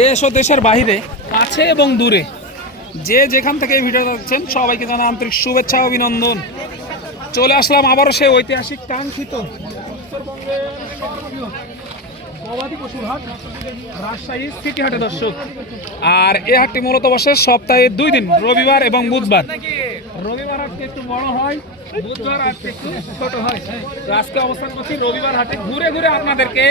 দেশ ও দেশের বাইরে, কাছে এবং দূরে, যে যেখান থেকে এই ভিডিও দেখছেন সবাইকে জানা আন্তরিক শুভেচ্ছা ও অভিনন্দন। চলে আসলাম আবারও সেই ঐতিহাসিক কাঙ্ক্ষিত উত্তরবঙ্গের সর্ববৃহৎ গবাদি পশুর হাট রাজশাহী সিটি হাটে দর্শক। আর এই হাটটি মূলত বসে সপ্তাহে 2 দিন, রবিবার এবং বুধবার। রবিবার হাটটি একটু বড় হয়, বুধবার হাটটি একটু ছোট হয়। তো আজকে অবস্থান করছি রবিবার হাটে। ঘুরে ঘুরে আপনাদেরকে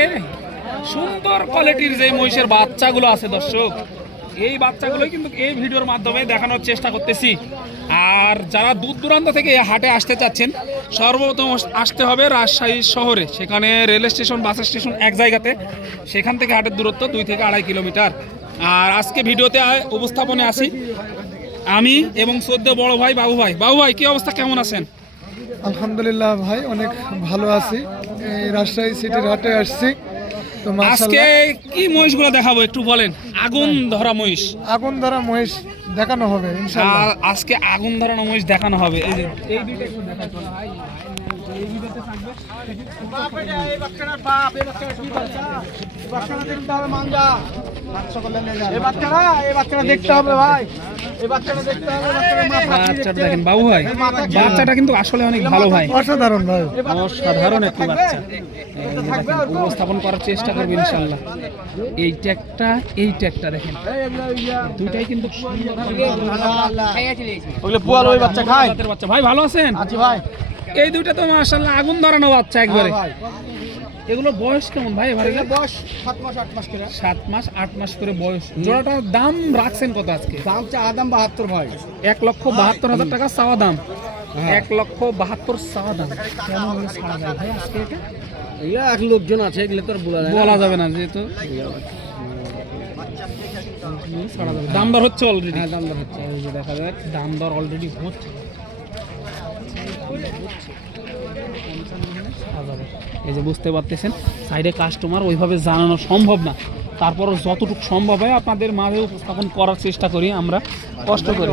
সুন্দর কোয়ালিটির যে মহিষের বাচ্চাগুলো আছে দর্শক, এই বাচ্চাগুলোই কিন্তু এই ভিডিওর মাধ্যমে দেখানোর চেষ্টা করতেছি। আর যারা দূর দূরান্ত থেকে এই হাটে আসতে চাচ্ছেন, সর্বপ্রথম আসতে হবে রাজশাহী শহরে। সেখানে রেল স্টেশন, বাস স্টেশন এক জায়গাতে। সেখান থেকে হাটের দূরত্ব 2 থেকে 2.5 কিলোমিটার। আর আজকে ভিডিওতে উপস্থাপনে আসি আমি এবং সদ্য বড় ভাই বাবু ভাই। বাবু ভাই, কি অবস্থা, কেমন আছেন? আলহামদুলিল্লাহ ভাই, অনেক ভালো আছি। এই রাজশাহী সিটির হাটে আসছি। তো আজকে কি মহিষগুলো দেখাবো একটু বলেন। আগুন ধরা মহিষ, আগুন ধরা মহিষ দেখানো হবে ইনশাআল্লাহ। আর আজকে আগুন ধরানো মহিষ দেখানো হবে। এই যে এই দুইটা একটু দেখাই চলো ভাই। এই ভিডিওতে থাকবে এই বাচ্চাটার বাপ, এই বাচ্চাটা কি বাচ্চা, এই বাচ্চাটা দেখতে হবে মানজা। এই বাচ্চাটা দেখতে হবে ভাই, এই বাচ্চাটা দেখতে হবে। বাচ্চাটা দেখেন বাবু ভাই, বাচ্চাটা কিন্তু আসলে অনেক ভালো ভাই, অসাধারণ ভাই, অসাধারণ একটি বাচ্চা। উপস্থাপন করার চেষ্টা করবো ইনশাআল্লাহ। এইটা একটা দেখেন, দুইটাই কিন্তু বাচ্চা খায়। ভাই ভালো আছেন? ভাই এই দুইটা তো মাশাআল্লাহ আগুন ধরানো বাচ্চা একবারে। এগুলো বয়স কেমন ভাই? বয়স 7 মাস 8 মাস করে। 7 মাস 8 মাস করে বয়স। জোড়াটার দাম রাখছেন কত আজকে? দাম দাম 72 ভাই। 1,72,000 টাকা চাওয়া দাম। 1,72,000 চাওয়া দাম। কেমন হলে ছাড়া যায় ভাই আজকে? এটা এক লোকজন আছে, এগুলো তো বলা যাবে না, যেহেতু ছাড়া যাবে। দাম দর হচ্ছে অলরেডি। হ্যাঁ, দাম দর হচ্ছে। এই যে দেখা যায় দাম দর অলরেডি হচ্ছে। এই যে বুঝতে পারতেছেন, সাইডে কাস্টমার ওইভাবে জানানো সম্ভব না। তারপরও যতটুকু সম্ভব হয় আপনাদের মাঝে উপস্থাপন করার চেষ্টা করি আমরা, কষ্ট করি।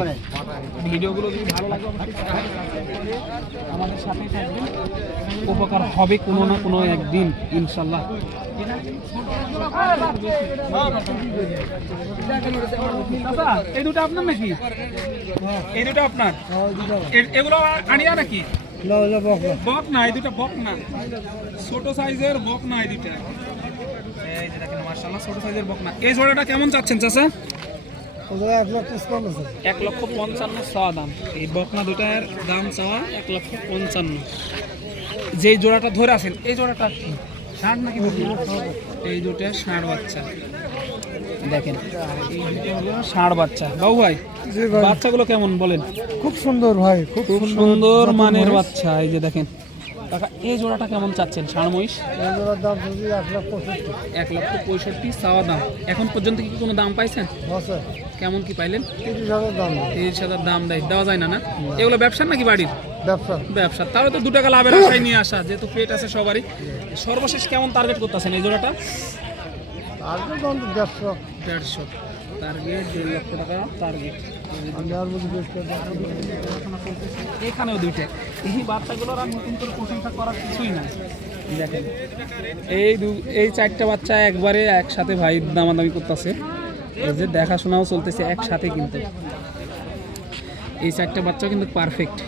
ভিডিওগুলো যদি ভালো লাগে আমাদের সাথেই থাকবেন, উপকার হবে কোনো না কোনো একদিন ইনশাল্লাহ। এই দুটো আপনার নাকি? এই দুটো আপনার? এগুলো আনিয়া নাকি? বক না, এই দুটো বক না, ছোট সাইজের বক না এই দুটা। এই যে দেখেন মাশাআল্লাহ ছোট সাইজের বক না। এই জোড়াটা কেমন চাচ্ছেন চাচা? 1,55,000 চাওয়া দাম। এই বকনা দুটার দাম চাওয়া 1,55,000। যেই জোড়াটা ধরে আছেন এই জোড়াটা কি ষাঁড় নাকি? এই দুটো ষাঁড় বাচ্চা দেখেন, এই দুটো হলো ষাঁড় বাচ্চা। বাবু ভাই, বাচ্চাগুলো কেমন বলেন? খুব সুন্দর ভাই, খুব সুন্দর মানের বাচ্চা। এই যে দেখেন কাকা, এই জোড়াটা কেমন চাচ্ছেন? ষাঁড় মহিষ এই জোড়ার দাম 1,65,000 চাওয়া দাম। এখন পর্যন্ত কি কোনো দাম পাইছেন? কেমন কি পাইলেন? 30,000 দাম। 30,000 দাম দেওয়া যায় না? না, এগুলো ব্যবসার নাকি বাড়ির? ব্যবসা। তাহলে তো 2 টাকা লাভের আশায় নিয়ে আসা, যেহেতু পেট আছে সবারই। সর্বশেষ কেমন টার্গেট করতেছেন এই জোড়াটা? টার্গেট 150 টার্গেট 1.5 লক্ষ টাকা টার্গেট। এখানেও দুইটা। এই বাচ্চাগুলোর আর নতুন করে প্রশংসা করার কিছুই নাই। দেখেন এই 4টা বাচ্চা একবারে একসাথে ভাই দামাদামি করতেছে। এই যে দেখাশোনাও চলতেছে একসাথে, কিন্তু এই 4টা বাচ্চা কিন্তু পারফেক্ট,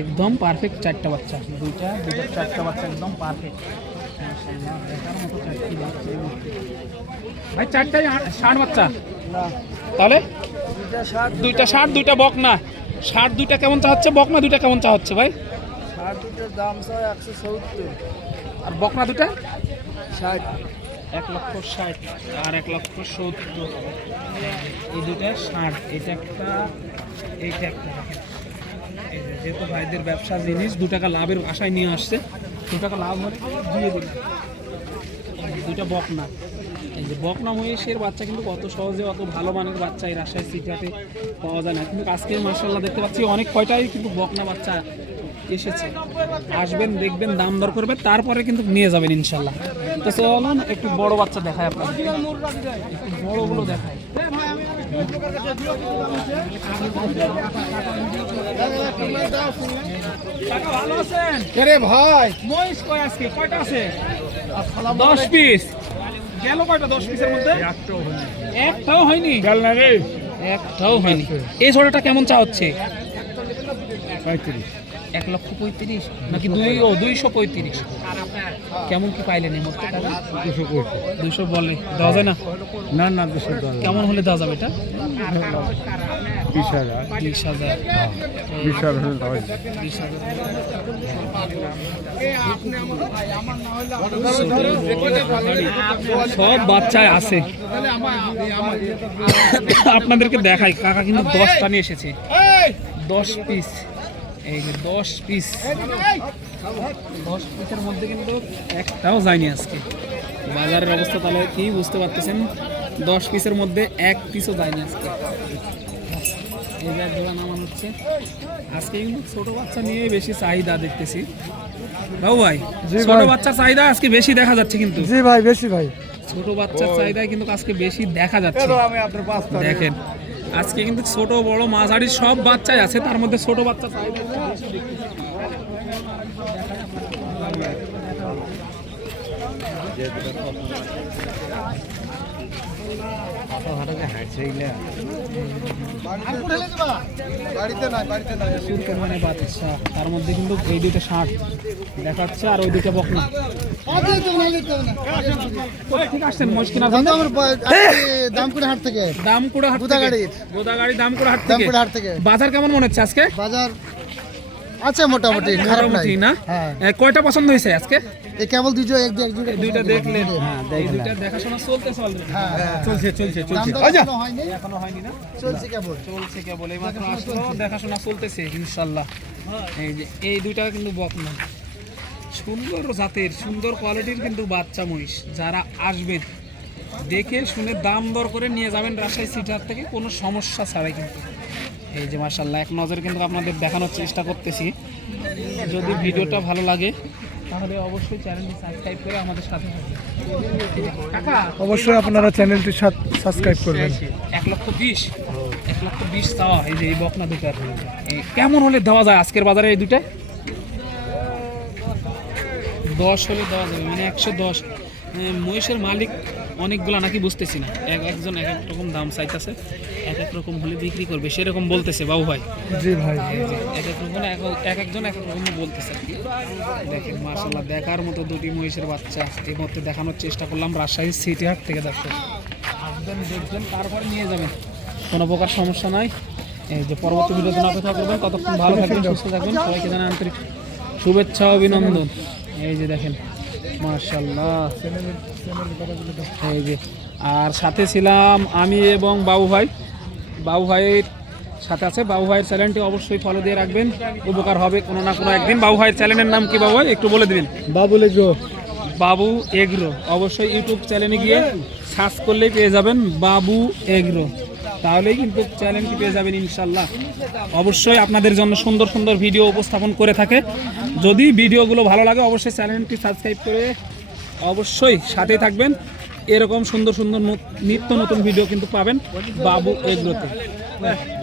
একদম পারফেক্ট 4টা বাচ্চা। দুইটা 4টা বাচ্চা একদম পারফেক্ট। ভাই 4টাই ষাঁড় বাচ্চা? তাহলে দুইটা ষাঁড়, দুইটা বক না। ষাঁড় দুইটা কেমন চা হচ্ছে, বকনা দুইটা কেমন চা হচ্ছে ভাই? ষাঁড় দুটোর দাম 170, আর বকনা দুটা 60। 1,60,000 আর 1,70,000। এই দুইটা ষাঁড়, এইটা একটা, এইটা একটা। যেহেতু ভাইদের ব্যবসা জিনিস, 2 টাকা লাভের আশায় নিয়ে আসছে। 2 টাকা লাভ হলে দিয়ে দিন। দুইটা বকনা, এই যে বকনা মহিষের বাচ্চা কিন্তু কত সহজে, অত ভালো মানের বাচ্চা এই রাজশাহী সিটিতে পাওয়া যায় না। কিন্তু আজকে মাশাআল্লাহ দেখতে পাচ্ছি অনেক কয়টাই কিন্তু বকনা বাচ্চা এসেছে। আসবেন, দেখবেন, দাম দর করবেন, তারপরে কিন্তু নিয়ে যাবেন ইনশাল্লাহ। তো চলুন একটু বড় বাচ্চা দেখায় আপনাদের, একটু বড়গুলো দেখায়। ভালো আছেন? আরে ভাই, মহিষ কয় আজকে কয়টা আছে? 10 পিস। গেল কয়টা 10 পিসের মধ্যে? একটাও হয়নি। একটাও হয়নি। এই জোড়াটা কেমন চা হচ্ছে? 1,35,000 নাকি 235? কেমন কি পাইলেন এই মধ্যে টাকা? 200 বলে দেওয়া যায় না? না 200 কেমন হলে দেওয়া যাবে এটা? 20,000 20,000। 20,000 সব বাচ্চায় আছে। আপনাদেরকে দেখাই, কাকা কিন্তু 10টা নিয়ে এসেছে। 10 পিস, এই যে 10 পিস। 10 পিসের মধ্যে কিন্তু একটাও যায়নি আজকে। বাজারের অবস্থা তাহলে কি বুঝতে পারতেছেন, 10 পিসের মধ্যে এক পিসও যায়নি আজকে। এই যে জোড়া নামানো হচ্ছে। আজকে কিন্তু ছোট বাচ্চা নিয়ে বেশি চাহিদা দেখতেছি। বাবু ভাই, ছোট বাচ্চার চাহিদা আজকে বেশি দেখা যাচ্ছে কিন্তু। জি ভাই, বেশি ভাই। ছোট বাচ্চার চাহিদা কিন্তু আজকে বেশি দেখা যাচ্ছে। দেখেন আজকে কিন্তু ছোট বড় মাঝারি সব বাচ্চাই আছে, তার মধ্যে ছোট বাচ্চা চাহিদা একটু বেশি দেখতেছি। প্রচুর পরিমাণে বাচ্চা, তার মধ্যে কিন্তু এই দুইটা ষাট দেখাচ্ছে আর ওই দুইটা বকনা। ঠিক আসছেন মহিষ কেনার জন্য? দামকুড়া হাট থেকে। দামকুড়া হাট থেকে। গোদাগাড়ি দামকুড়া হাট থেকে। বাজার কেমন মনে হচ্ছে আজকে? বাজার আছে মোটামুটি, খারাপ নাই মোটামুটি না? হ্যাঁ। কয়টা পছন্দ হয়েছে আজকে? এই কেবল দুইটা এই দুইটা দেখলেন? এই দুইটা দেখাশোনা চলতেছে অলরেডি। চলছে এখনো হয়নি না? চলছে কেবল। চলছে কেবল, এই মাত্র আসলো, দেখাশোনা চলতেছে ইনশাল্লাহ। এই যে এই দুইটা কিন্তু বকনা, সুন্দর জাতের, সুন্দর কোয়ালিটির কিন্তু বাচ্চা মহিষ। যারা আসবেন দেখে শুনে দাম দর করে নিয়ে যাবেন রাজশাহী সিটি হাট থেকে, কোনো সমস্যা ছাড়াই কিন্তু। এই যে মাশাআল্লাহ এক নজরে কিন্তু আপনাদের দেখানোর চেষ্টা করতেছি। যদি ভিডিওটা ভালো লাগে তাহলে অবশ্যই চ্যানেলটি সাবস্ক্রাইব করে আমাদের সাথে থাকবেন। কাকা অবশ্যই আপনারা চ্যানেলটি সাবস্ক্রাইব করবেন। 1,20,000 চাওয়া। এই যে এই বকনা দুটার কেমন হলে দেওয়া যায় আজকের বাজারে? এই দুটা 10 হলে দেওয়া যাবে, মানে 110। মহিষের মালিক অনেকগুলা নাকি বুঝতেছি না, একজন এক এক রকম দাম চাইতেছে, এক এক রকম হলে বিক্রি করবে সেরকম বলতেছে বাবু ভাই। জি ভাই, এক এক রকম একজন এক এক রকম বলতেছে আর কি। দেখেন মাশাআল্লাহ দেখার মতো দুটি মহিষের বাচ্চা এই মধ্যে দেখানোর চেষ্টা করলাম রাজশাহী সিটি হাট থেকে। দর্শক আসবেন, দেখবেন, তারপরে নিয়ে যাবেন, কোনো প্রকার সমস্যা নাই। এই যে পরবর্তী ভিডিওর জন্য অপেক্ষা করবেন। ততক্ষণ ভালো থাকবেন, সুস্থ থাকবেন, সবাইকে জানাই আন্তরিক শুভেচ্ছা অভিনন্দন। এই যে দেখেন মাশাআল্লাহ, এই যে আর সাথে ছিলাম আমি এবং বাবু ভাই। বাবু ভাইয়ের সাথে আছে, বাবু ভাইয়ের চ্যানেলটি অবশ্যই ফলো দিয়ে রাখবেন, উপকার হবে কোনো না কোনো একদিন। বাবু ভাইয়ের চ্যানেলের নাম কি বাবু ভাই একটু বলে দিবেন? বাবু এগ্রো। অবশ্যই ইউটিউব চ্যানেলে গিয়ে সার্চ করলেই পেয়ে যাবেন বাবু এগ্রো, তাহলেই কিন্তু চ্যানেলটি পেয়ে যাবেন ইনশাল্লাহ। অবশ্যই আপনাদের জন্য সুন্দর সুন্দর ভিডিও উপস্থাপন করে থাকে। যদি ভিডিওগুলো ভালো লাগে অবশ্যই চ্যানেলটি সাবস্ক্রাইব করে অবশ্যই সাথেই থাকবেন। এরকম সুন্দর সুন্দর নিত্য নতুন ভিডিও কিন্তু পাবেন বাবু এগ্রোতে।